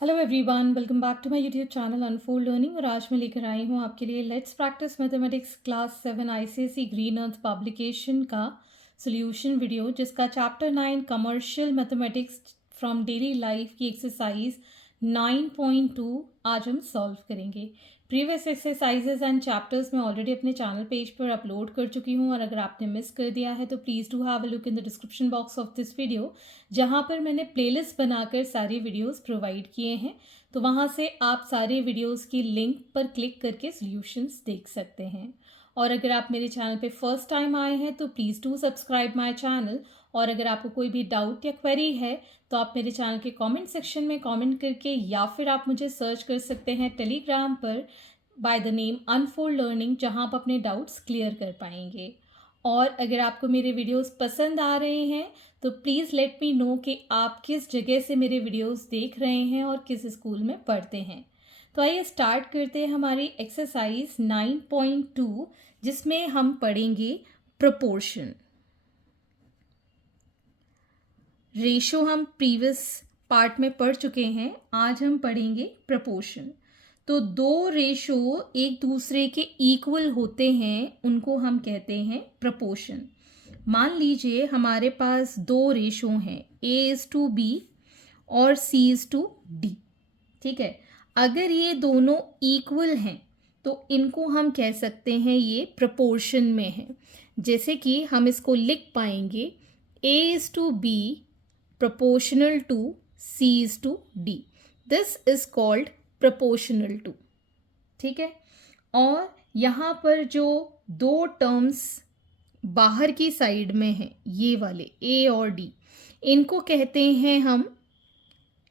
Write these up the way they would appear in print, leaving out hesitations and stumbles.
Hello everyone, welcome back to my YouTube channel unfold learning. और आज मैं लेकर आई हूँ आपके लिए let's practice mathematics class 7 ICSE green earth publication का सॉल्यूशन वीडियो, जिसका chapter 9 commercial mathematics from daily life की एक्सरसाइज 9.2 आज हम सॉल्व करेंगे। प्रीवियस एक्सरसाइजेज एंड चैप्टर्स मैं ऑलरेडी अपने चैनल पेज पर अपलोड कर चुकी हूँ, और अगर आपने मिस कर दिया है तो please do have a look in the description box of this video, जहाँ पर मैंने प्लेलिस्ट बनाकर सारी वीडियोस प्रोवाइड किए हैं। तो वहाँ से आप सारे वीडियोस की लिंक पर क्लिक करके सॉल्यूशंस देख सकते हैं। और अगर आप मेरे चैनल पे फर्स्ट टाइम आए हैं तो please do subscribe my channel. और अगर आपको कोई भी डाउट या क्वेरी है तो आप मेरे चैनल के कमेंट सेक्शन में कमेंट करके, या फिर आप मुझे सर्च कर सकते हैं टेलीग्राम पर by the name unfold learning, जहाँ आप अपने डाउट्स क्लियर कर पाएंगे। और अगर आपको मेरे वीडियोस पसंद आ रहे हैं तो प्लीज़ लेट मी नो कि आप किस जगह से मेरे वीडियोस देख रहे हैं और किस स्कूल में पढ़ते हैं। तो आइए स्टार्ट करते हैं हमारी एक्सरसाइज 9.2, जिसमें हम पढ़ेंगे प्रोपोर्शन। रेशो हम प्रीवियस पार्ट में पढ़ चुके हैं, आज हम पढ़ेंगे प्रोपोर्शन। तो दो रेशो एक दूसरे के इक्वल होते हैं, उनको हम कहते हैं प्रोपोर्शन। मान लीजिए हमारे पास दो रेशो हैं, A:B और C:D। ठीक है, अगर ये दोनों इक्वल हैं तो इनको हम कह सकते हैं ये प्रोपोर्शन में है। जैसे कि हम इसको लिख पाएंगे A:B proportional to C:D। This is called proportional to। ठीक है, और यहाँ पर जो दो टर्म्स बाहर की साइड में है, ये वाले A और D, इनको कहते हैं हम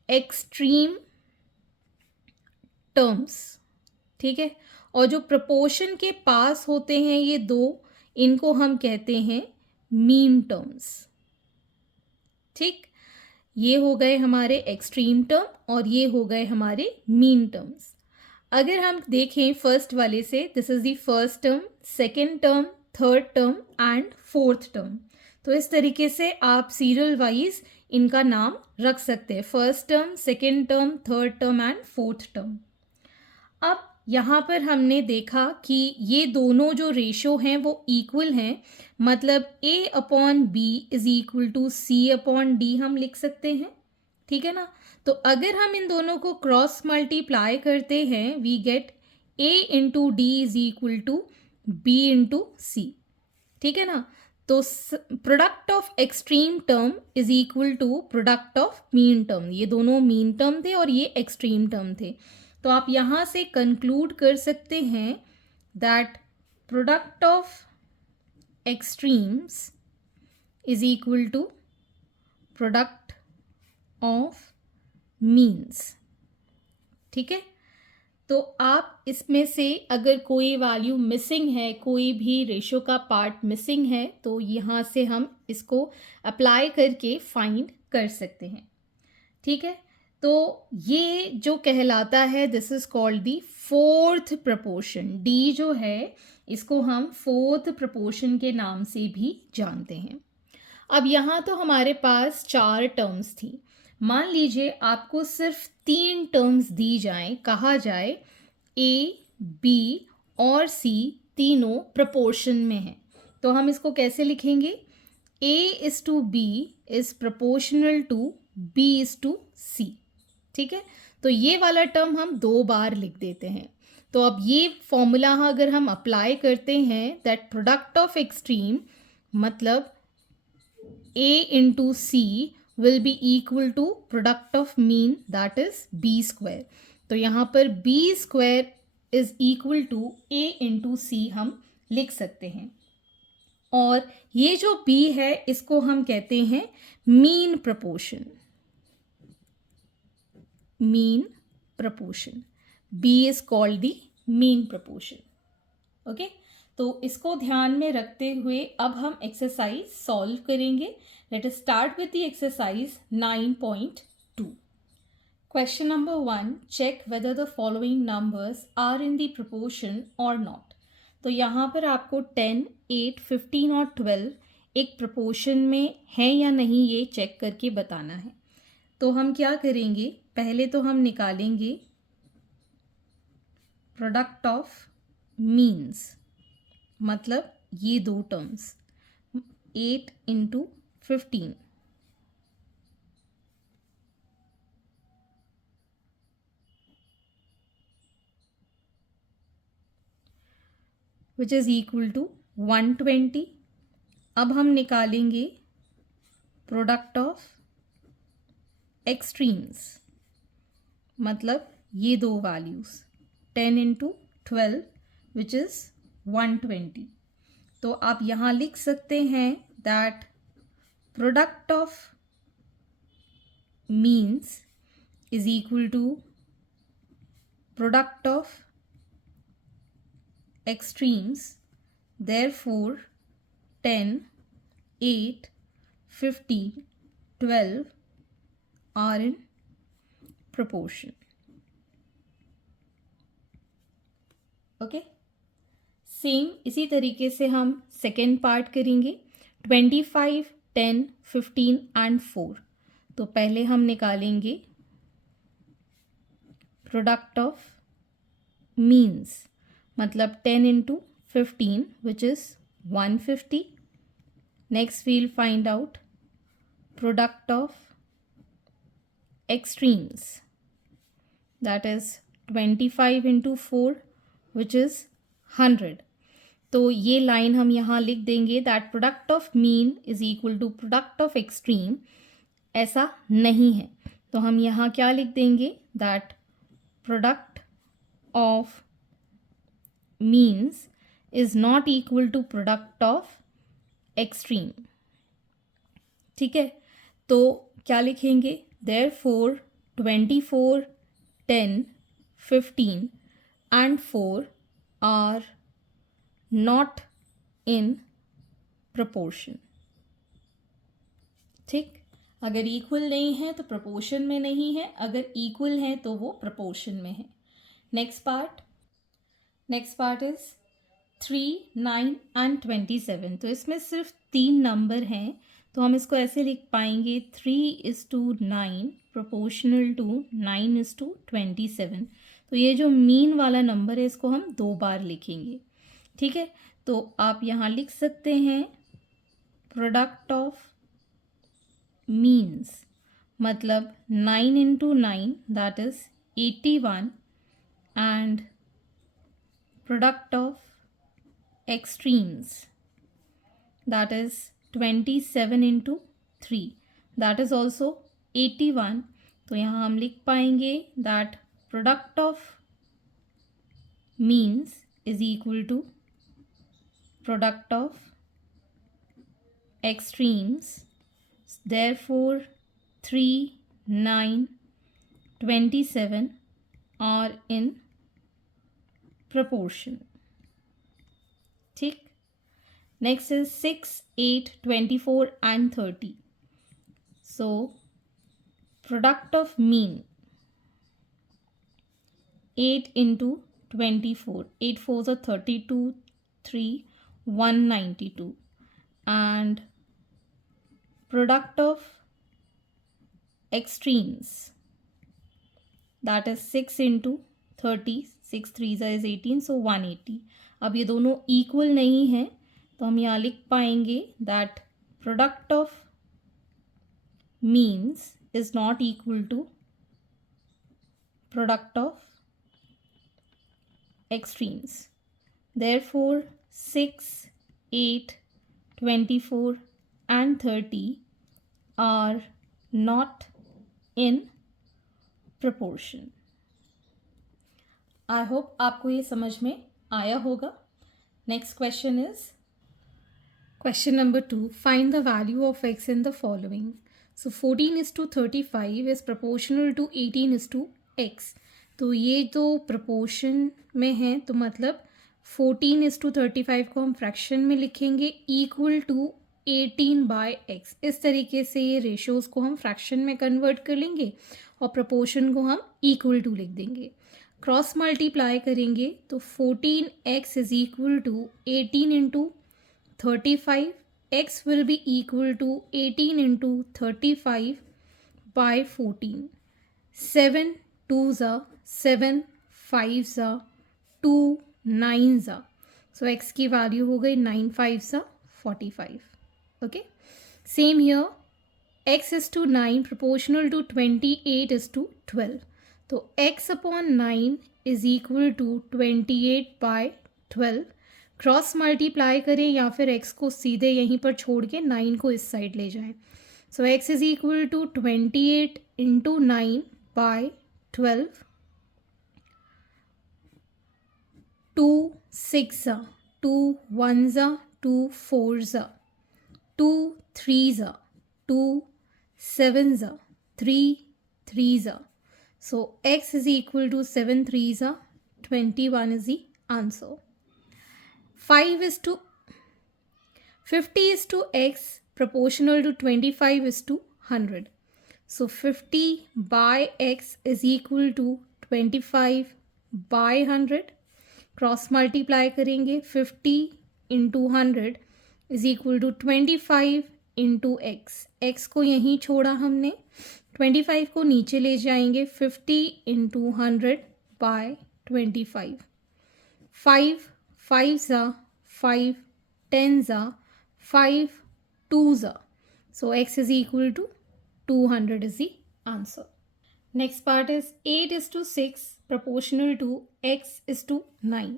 एक्सट्रीम टर्म्स। ठीक है, और जो प्रोपोर्शन के पास होते हैं ये दो, इनको हम कहते हैं मीन टर्म्स। ठीक, ये हो गए हमारे एक्सट्रीम टर्म और ये हो गए हमारे मीन टर्म्स। अगर हम देखें फर्स्ट वाले से, this is the first term, second term, third term and fourth term. तो इस तरीके से आप सीरियल वाइज इनका नाम रख सकते हैं, first term, second term, third term and fourth term. अब यहाँ पर हमने देखा कि ये दोनों जो रेशो हैं वो इक्वल हैं, मतलब A/B is equal to C/D हम लिख सकते हैं। ठीक है ना, तो अगर हम इन दोनों को क्रॉस मल्टीप्लाई करते हैं, we get A/D is equal to B/C। ठीक है ना, तो product of extreme term is equal to product of mean term. ये दोनों मीन टर्म थे और ये एक्सट्रीम टर्म थे। तो आप यहाँ से कंक्लूड कर सकते हैं that product of extremes is equal to product of means. ठीक है, तो आप इसमें से अगर कोई वैल्यू मिसिंग है, कोई भी रेशो का पार्ट मिसिंग है, तो यहाँ से हम इसको अप्लाई करके फाइंड कर सकते हैं। ठीक है, तो ये जो कहलाता है this is called the fourth proportion. D जो है इसको हम फोर्थ प्रपोर्शन के नाम से भी जानते हैं। अब यहाँ तो हमारे पास चार टर्म्स थी। मान लीजिए आपको सिर्फ तीन टर्म्स दी जाएं, कहा जाए A, B और C तीनों प्रपोर्शन में हैं, तो हम इसको कैसे लिखेंगे? A:B is proportional to B:C। ठीक है, तो ये वाला टर्म हम दो बार लिख देते हैं। तो अब ये फॉर्मूला अगर हम अप्लाई करते हैं, दैट प्रोडक्ट ऑफ एक्सट्रीम मतलब A/C will be equal to product of mean, that is B²। तो यहाँ पर B² is equal to A/C हम लिख सकते हैं। और ये जो B है इसको हम कहते हैं mean proportion. Mean proportion, B is called the mean proportion. Okay, तो इसको ध्यान में रखते हुए अब हम एक्सरसाइज सॉल्व करेंगे। Let us start with the exercise 9.2। Question number 1, check whether the following numbers are in the proportion और नॉट। तो यहाँ पर आपको 10, 8, 15 और 12 एक प्रोपोर्शन में है या नहीं ये चेक करके बताना है। तो हम क्या करेंगे, पहले तो हम निकालेंगे प्रोडक्ट ऑफ मीन्स, मतलब ये दो terms 8 into 15 which is equal to 120। अब हम निकालेंगे प्रोडक्ट ऑफ एक्सट्रीम्स, मतलब ये दो वैल्यूज़ 10 इंटू 12 विच इज़ 120। तो आप यहाँ लिख सकते हैं that product of means is equal to product of extremes, therefore 10, 8, 15, 12 are in proportion. Okay, same इसी तरीके से हम सेकेंड पार्ट करेंगे 25, 10, 15 एंड 4। तो पहले हम निकालेंगे प्रोडक्ट ऑफ मीन्स, मतलब 10 into 15 which is 150। Next we'll find out product of extremes, that is 25 into 4 which is 100। तो ये लाइन हम यहाँ लिख देंगे that product of mean is equal to product of extreme. ऐसा नहीं है, तो हम यहाँ क्या लिख देंगे that product of means is not equal to product of extreme। ठीक है, तो क्या लिखेंगे, therefore 24, 10, 15 and 4 are not in proportion। ठीक, अगर इक्वल नहीं है तो प्रपोर्शन में नहीं है, अगर इक्वल है तो वो प्रपोर्शन में है। Next part is 3, 9 and 27। तो इसमें सिर्फ 3 नंबर हैं, तो हम इसको ऐसे लिख पाएंगे 3:9 प्रोपोर्शनल टू 9:27। तो ये जो मीन वाला नंबर है इसको हम 2 बार लिखेंगे। ठीक है, तो आप यहाँ लिख सकते हैं प्रोडक्ट ऑफ मीन्स, मतलब 9 into 9 that is 81 and product of extremes, that is 27 into 3 that is also 81। तो यहाँ हम लिख पाएंगे that product of means is equal to product of extremes, therefore 3, 9, 27 are in proportion। ठीक, next is 6, 8, 24 and 30। so product of mean 8 into 24, 8 4s are 32, 3 192 and product of extremes that is 6 into 30, 6 3s is 18 so 180। अब ये दोनों equal नहीं है, तो हम यहाँ लिख पाएंगे that product of means is not equal to product of extremes, therefore 6, 8, 24 and 30 are not in proportion। I hope आपको ये समझ में आया होगा। Next question is question number 2, find the value of x in the following. So 14:35 is proportional to 18:x। तो ये तो proportion में है, तो मतलब 14:35 को हम फ्रैक्शन में लिखेंगे इक्वल टू 18/x। इस तरीके से ये रेशोज़ को हम फ्रैक्शन में कन्वर्ट कर लेंगे और प्रपोर्शन को हम इक्वल टू लिख देंगे। क्रॉस मल्टीप्लाई करेंगे तो 14x is equal to 18 into 35, x will be equal to 18 into 35 by 14. 7 2s are 7, 5s are 2, 9s are. So x की वैल्यू हो गई 9 5s are 45. Okay. Same here. X is to 9 proportional to 28 is to 12. तो x upon 9 is equal to 28 by 12. Cross multiply करें या फिर x को सीधे यहीं पर छोड़ के 9 को इस साइड ले जाएं. So x is equal to 28 into 9 by 12. 2 6 2 1s 2 4s 2 3s 2 7s 3 3s. So x is equal to 7 3s 21 is the answer. 5 is to 50 is to x proportional to 25 is to 100. So 50 by x is equal to 25 by 100. Cross multiply करेंगे 50 into 100 is equal to 25 into x. X को यहीं छोड़ा हमने, 25 को नीचे ले जाएंगे. 50 into 100 bye 25. 5 5s 5 10s 5 2s. So x is equal to 200 is the answer. Next part is 8 is to 6 proportional to x is to 9.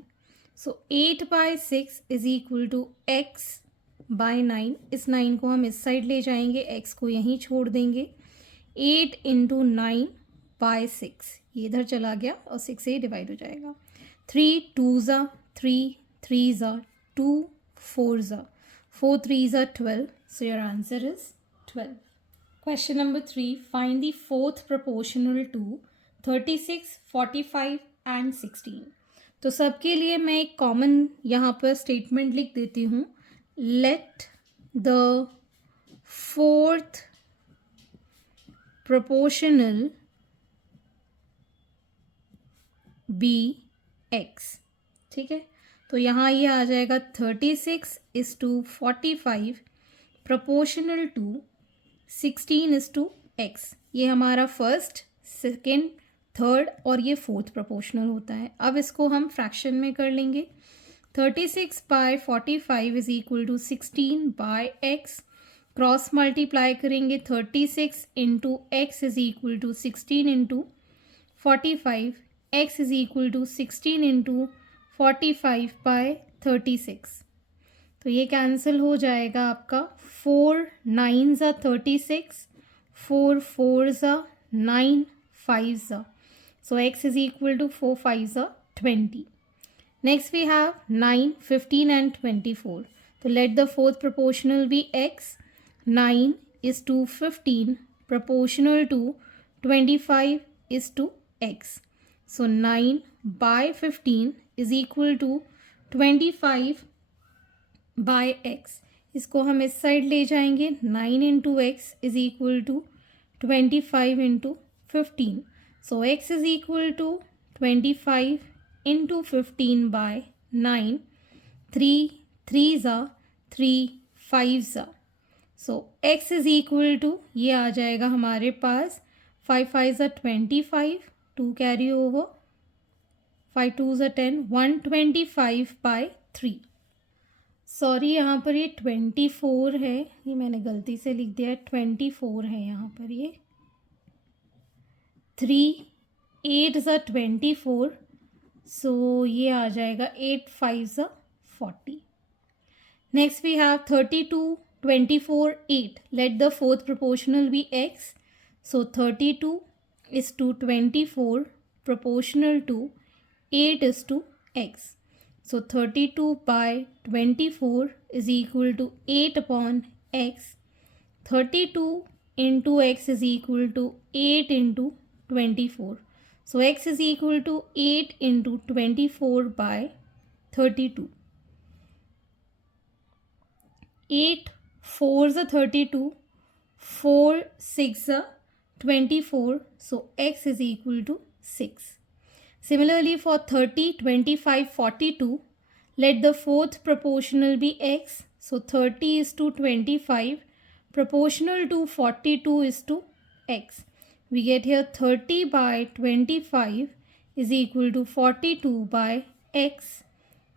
So 8 by 6 is equal to x by 9. इस 9 को हम इस साइड ले जाएंगे, x को यहीं छोड़ देंगे. 8 इंटू 9 बाय 6 ये इधर चला गया और 6 से डिवाइड हो जाएगा. 3 2s 3 3s 2 4s 4 3s 12. So your answer is 12. Question number 3. Find the fourth proportional to 36, 45 and 16. तो सबके लिए मैं एक कॉमन यहाँ पर स्टेटमेंट लिख देती हूँ. Let the fourth proportional be x. ठीक है, तो यहाँ ये आ जाएगा 36 is to 45 proportional to 16 is to x. ये हमारा फर्स्ट, सेकेंड, थर्ड और ये फोर्थ प्रोपोर्शनल होता है. अब इसको हम फ्रैक्शन में कर लेंगे. 36 by 45 is equal to 16 by x. Cross multiply करेंगे. 36 into x is equal to 16 into 45. x is equal to 16 into 45 by 36. तो ये कैंसिल हो जाएगा आपका. 4 9s 36, 4 4s 9, 5s. So x is equal to 4 5s 20. Next we have 9, 15 and 24. So let the fourth proportional be x. 9 is to 15 proportional to 25 is to x. So 9 by 15 is equal to 25 by x. इसको हम इस side ले जाएंगे. 9 into x is equal to 25 into 15. So x is equal to 25 into 15 by 9. 3 3s 3 5s. So x is equal to ये आ जाएगा हमारे पास 5 5s 25, 2 carry over, 5 2s 10, 125 by 3. Sorry, यहाँ पर ये 24 है, ये मैंने गलती से लिख दिया है. 24 है यहाँ पर. ये 3 8s 24. सो ये आ जाएगा 8 5s 40. Next we have 32 24 8. Let the fourth proportional be x. So 32 is to 24 proportional to 8 is to x. So 32 by 24 is equal to 8 upon x. 32 into x is equal to 8 into 24. So x is equal to 8 into 24 by 32. 8 4s 32, 4 6 24. So x is equal to 6. Similarly for 30 25 42, let the fourth proportional be x. So 30 is to 25 proportional to 42 is to x. We get here 30 by 25 is equal to 42 by x.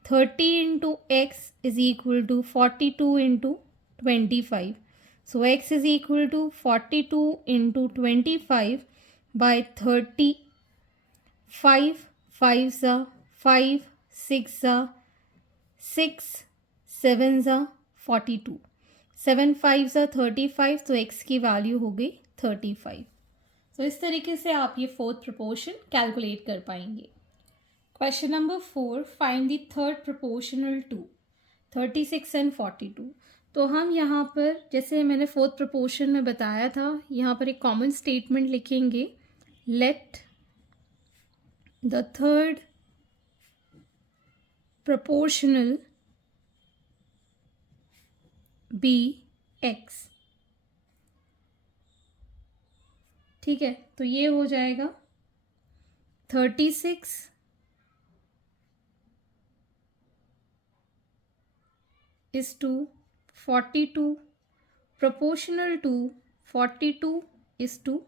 30 into x is equal to 42 into 25. So x is equal to 42 into 25 by 30. 5 5s are 5, 6 are 6, 7s are 42. 7 5s are 35, तो x की value हो गई 35. तो इस तरीके से आप ये फोर्थ प्रोपोर्शन कैलकुलेट कर पाएंगे. Question number 4, find the third proportional to 36 and 42. तो हम यहाँ पर जैसे मैंने फोर्थ प्रोपोर्शन में बताया था, यहाँ पर एक कॉमन स्टेटमेंट लिखेंगे, late the third proportional be x. ठीक है, तो ये हो जाएगा 36 is to 42 proportional to 42 is to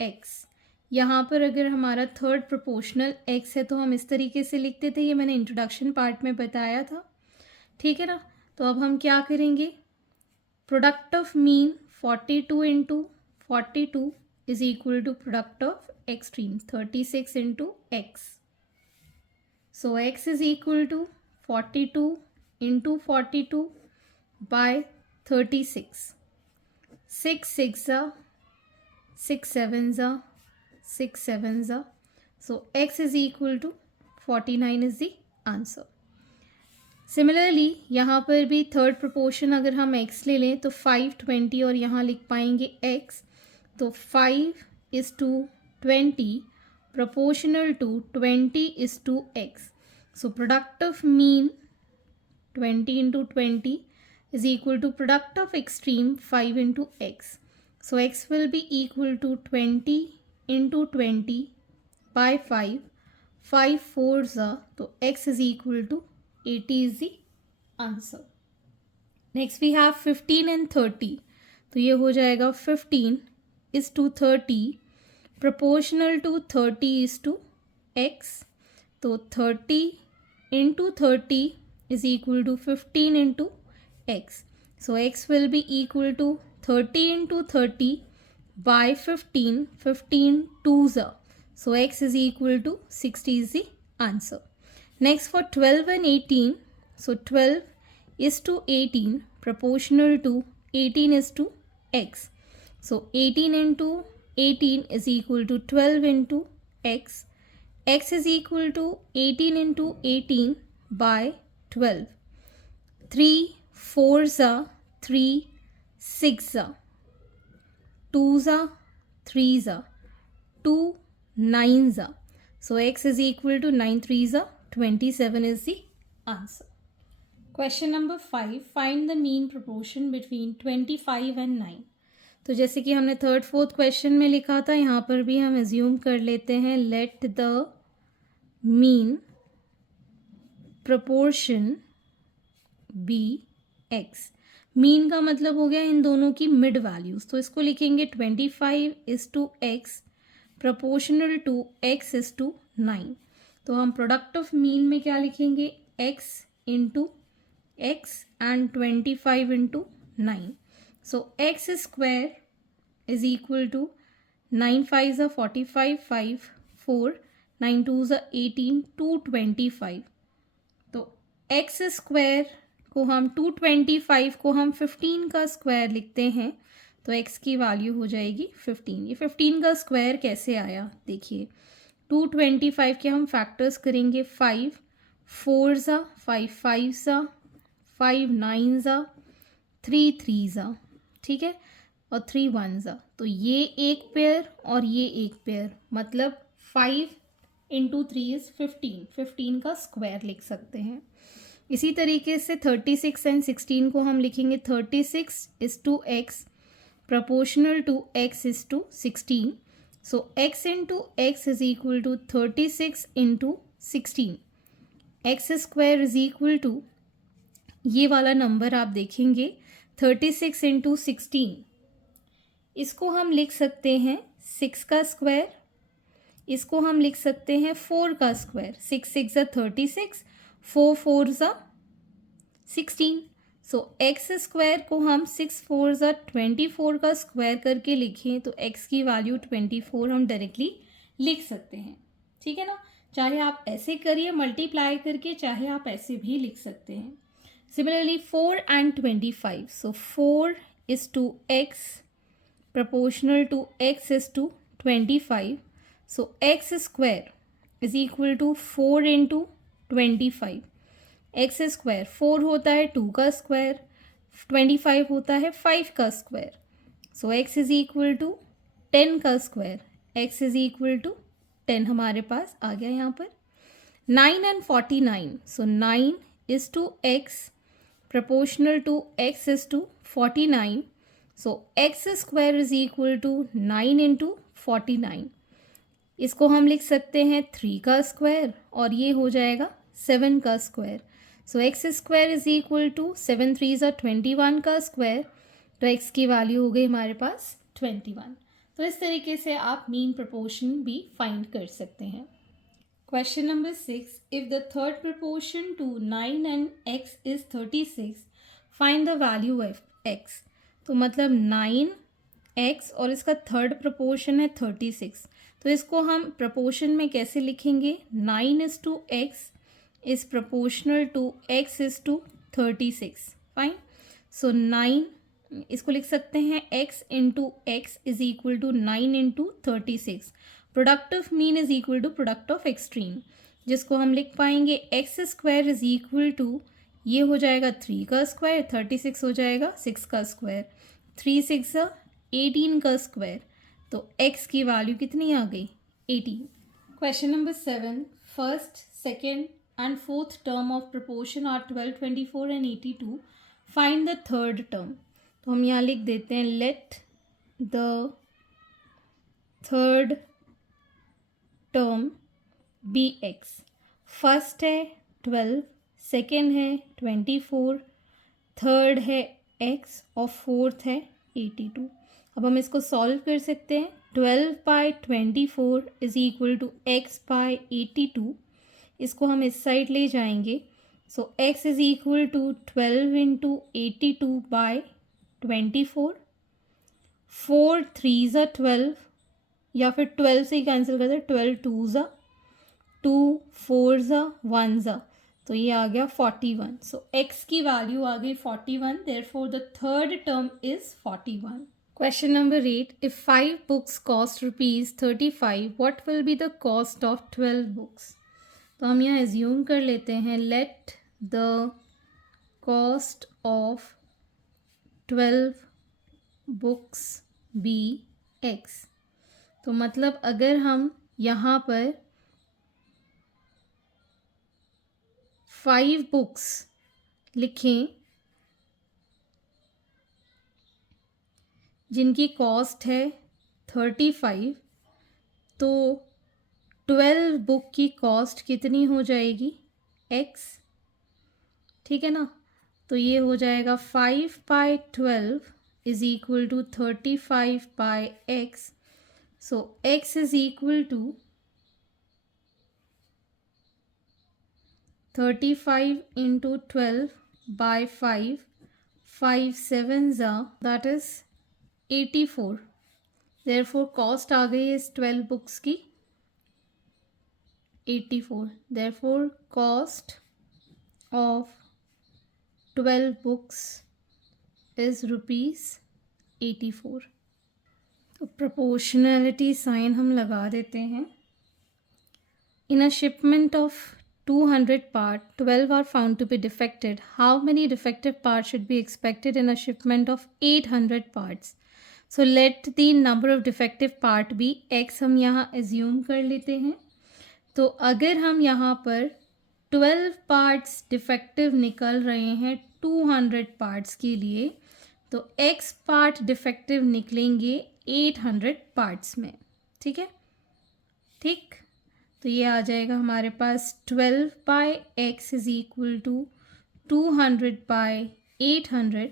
x. यहाँ पर अगर हमारा थर्ड प्रोपोर्शनल x है तो हम इस तरीके से लिखते थे, ये मैंने इंट्रोडक्शन पार्ट में बताया था. ठीक है ना. तो अब हम क्या करेंगे, product of mean 42 into 42 is equal to product of extreme 36 into x. So x is equal to 42 into 42 by 36. 6 6 6 7 6 7s are. So x is equal to 49 is the answer. Similarly यहाँ पर भी थर्ड प्रोपोर्शन अगर हम x ले लें तो 5 20 और यहाँ लिख पाएंगे x. तो 5 is to 20 proportional to 20 is to x. So product of mean 20 into 20 is equal to product of extreme 5 into x. So x will be equal to 20 into 20 by 5. 5 4s are, तो x is equal to 80 is the answer. Next we have 15 and 30. तो ये हो जाएगा 15 is to 30 proportional to 30 is to x. तो 30 into 30 is equal to 15 into x. So x will be equal to 30 into 30 by 15. 15 2s are. So x is equal to 60 is the answer. Next for 12 and 18. So 12 is to 18 proportional to 18 is to x. So 18 into 18 is equal to 12 into x. X is equal to 18 into 18 by 12. 3 4s are 3 6 are. 2s are 3s are. 2 9s are. So x is equal to 9 3s are 27 is the answer. Question number 5. Find the mean proportion between 25 and 9. तो जैसे कि हमने third fourth question में लिखा था, यहाँ पर भी हम एज्यूम कर लेते हैं let the mean proportion be x. Mean का मतलब हो गया इन दोनों की मिड वैल्यूज, तो इसको लिखेंगे 25 is to x proportional to x is to 9. तो हम प्रोडक्ट ऑफ मीन में क्या लिखेंगे, x into x and 25 into 9. So x square is equal to 9 5s are 45 5 4 9 2s are 18 225. तो एक्स स्क्वायर को हम 225 को हम 15 का स्क्वायर लिखते हैं, तो x की वैल्यू हो जाएगी 15. ये 15 का स्क्वायर कैसे आया देखिए, 225 के हम फैक्टर्स करेंगे 5 4s are 5 5s are 5 9s are 3 3s are. ठीक है, और 3 1s are. तो ये एक पेयर और ये एक पेयर, मतलब 5 इंटू 3 इज 15. 15 का स्क्वायर लिख सकते हैं. इसी तरीके से 36 एंड 16 को हम लिखेंगे 36 is to x proportional to x is to 16. So x into x is equal to 36 into 16. x square is equal to, ये वाला नंबर आप देखेंगे 36 into 16 इसको हम लिख सकते हैं 6 का स्क्वायर, इसको हम लिख सकते हैं 4 का स्क्वायर। 6 6 ज़ा 36, 4 4 ज़ा 16। सो एक्स स्क्वायर को हम 6 4 ज़ा 24 का स्क्वायर करके लिखें तो एक्स की वैल्यू 24 हम डायरेक्टली लिख सकते हैं। ठीक है ना, चाहे आप ऐसे करिए मल्टीप्लाई करके, चाहे आप ऐसे भी लिख सकते हैं। Similarly 4 and 25, so 4 is to x proportional to x is to 25, so x square is equal to 4 into 25। X square 4 होता है 2 का स्क्वायर, 25 होता है 5 का square, so x is equal to 10 का square. X is equal to 10 हमारे पास आ गया यहाँ पर। 9 and 49, so 9 is to x proportional to x is to 49, so x square is equal to 9 into 49। इसको हम लिख सकते हैं 3 का स्क्वायर और ये हो जाएगा 7 का square. So x square is equal to 7 3 ज़ा 21 का स्क्वायर, तो एक्स की वैल्यू हो गई हमारे पास 21। तो इस तरीके से आप मीन प्रपोर्शन भी फाइंड कर सकते हैं। Question number 6. If the third proportion to 9 and x is 36, find the value of x. तो मतलब 9x और इसका थर्ड proportion है 36, तो इसको हम proportion में कैसे लिखेंगे? 9 is to x is proportional to x is to 36. Fine. So 9 इसको लिख सकते हैं x into x is equal to 9 into 36। Product of mean is equal to product of extreme, जिसको हम लिख पाएंगे x square is equal to, ये हो जाएगा 3 का स्क्वायर, 36 हो जाएगा 6 का स्क्वायर, 3 6 18 का स्क्वायर, तो एक्स की वैल्यू कितनी आ गई? 18। Question number 7. First, second and fourth term of proportion are 12 24 एंड 82। Find the third term. तो हम यहाँ लिख देते हैं let the third term be x. First है 12, सेकेंड है 24, थर्ड है एक्स और फोर्थ है 82। अब हम इसको सॉल्व कर सकते हैं। 12 by 24 is equal to x by 82। इसको हम इस साइड ले जाएंगे, so x is equal to 12 into 82 by 24। 4 3 ज़ा 12 या फिर 12 से ही कैंसिल करते हैं, 12 2 ज़ा 2, 4 ज़ा 1 ज़ा, तो ये आ गया 41। सो एक्स की वैल्यू आ गई 41, therefore the third term is 41। Question number 8. If 5 books cost ₹35, what will be the cost of 12 books. तो हम यहाँ एज्यूम कर लेते हैं let the cost of 12 books be x. तो मतलब अगर हम यहाँ पर 5 बुक्स लिखें जिनकी कॉस्ट है 35, तो 12 बुक की कॉस्ट कितनी हो जाएगी? x। ठीक है ना, तो ये हो जाएगा 5 by 12 is equal to 35 by x। So x is equal to 35 into 12 by 5, 5 7s are, that is 84। Therefore cost आ गई इस 12 बुक्स की 84। Therefore cost of 12 books is ₹84। तो प्रोपोर्शनैलिटी साइन हम लगा देते हैं। In a shipment of 200 part 12 are found to be defected, how many defective part should be expected in a shipment of 800 parts. So let the number of defective part be x, हम यहाँ assume कर लेते हैं। तो अगर हम यहाँ पर 12 पार्ट्स डिफेक्टिव निकल रहे हैं 200 पार्ट्स के लिए, तो एक्स पार्ट डिफेक्टिव निकलेंगे 800 पार्ट्स में। ठीक है, ठीक, तो ये आ जाएगा हमारे पास 12 by x is equal to 200 by 800।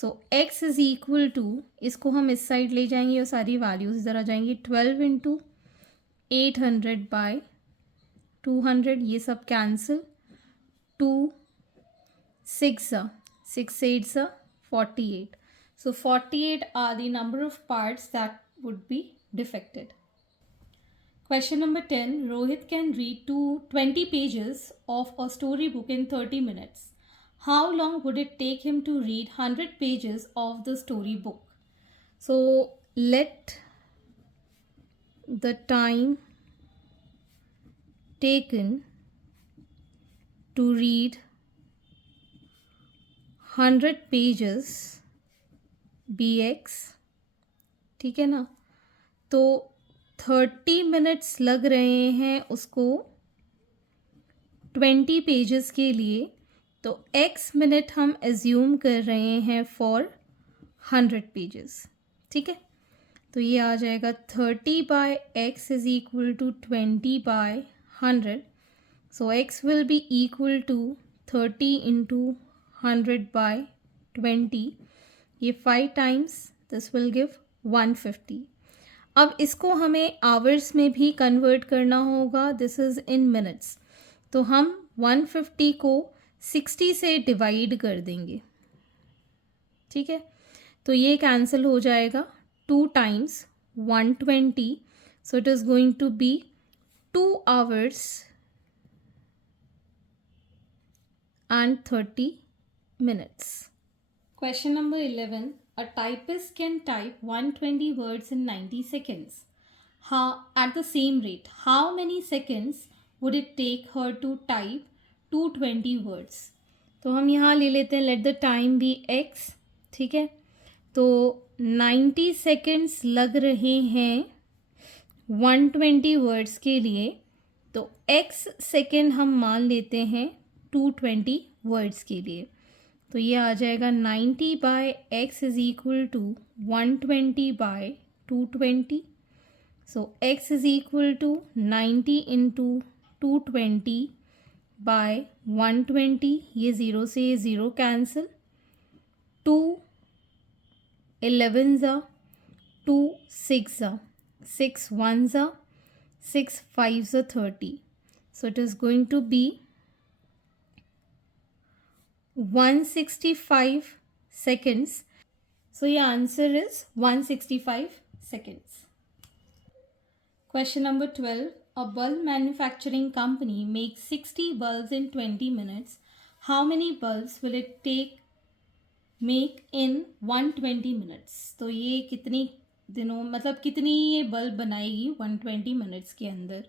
So x is equal to, इसको हम इस साइड ले जाएंगे और सारी वैल्यूज इधर आ जाएंगी, 12 इंटू 800/200, ये सब cancel, 2 6 6 8 48. So 48 are the number of parts that would be defected. Question number 10. Rohit can read to 20 pages of a storybook in 30 minutes. How long would it take him to read 100 pages of the storybook? So let the time taken to read 100 pages bx, ठीक है ना, तो 30 minutes लग रहे हैं उसको 20 pages के लिए, तो x मिनट हम एज्यूम कर रहे हैं फॉर 100 पेजेस, ठीक है। तो ये आ जाएगा 30/x is equal to 20/100. So x will be equal to 30 into 100/20. ये 5 टाइम्स, दिस विल गिव 150. अब इसको हमें आवर्स में भी कन्वर्ट करना होगा, दिस इज़ इन मिनट्स, तो हम 150 को 60 से डिवाइड कर देंगे, ठीक है। तो ये कैंसिल हो जाएगा, 2 times 120, so it is going to be 2 hours and 30 minutes. Question number 11. A typist can type 120 words in 90 seconds. At the same rate, how many seconds would it take her to type 220 words? तो हम यहाँ ले लेते हैं let the time be x, ठीक है। तो 90 seconds लग रहे हैं 120 words के लिए, तो x सेकेंड हम मान लेते हैं 220 words के लिए। तो ये आ जाएगा 90/x is equal to 120/220. So x is equal to 90 into 220/120. ये 0 से 0 cancel, 2 11 2 6 6 1 6 5 30. So it is going to be 165 seconds. So your answer is 165 seconds. Question number 12. A bulb manufacturing company makes 60 bulbs in 20 minutes. How many bulbs will it make in 120 minutes? तो ये कितनी दिनों, मतलब कितनी ये bulb बनाएगी 120 minutes के अंदर?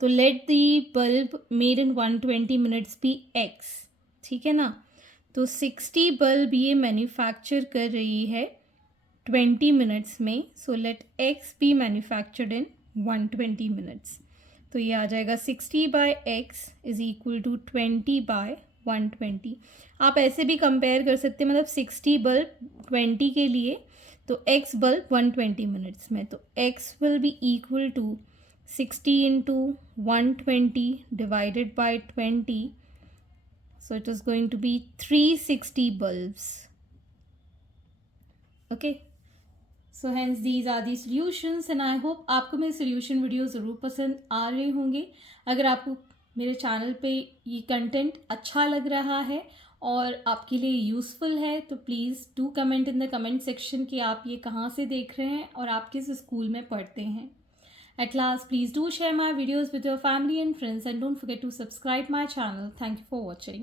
तो let the bulb made in 120 minutes be x, ठीक है ना। तो 60 बल्ब ये मैन्युफैक्चर कर रही है 20 मिनट्स में, so let x be manufactured in 120 minutes. तो ये आ जाएगा 60/x इज इक्वल टू 20/120. आप ऐसे भी कंपेयर कर सकते हैं, मतलब 60 बल्ब 20 के लिए, तो x बल्ब 120 मिनट्स में, तो x will be equal to 60 into 120 divided by 20. So it is going to be 360 bulbs. Okay. So hence these are the solutions and I hope आपको मेरे solution वीडियो ज़रूर पसंद आ रहे होंगे. अगर आपको मेरे चैनल पे ये कंटेंट अच्छा लग रहा है और आपके लिए यूज़फुल है, तो please do comment in the comment section कि आप ये कहाँ से देख रहे हैं और आप किस स्कूल में पढ़ते हैं. At last, please do share my videos with your family and friends and don't forget to subscribe my channel. Thank you for watching.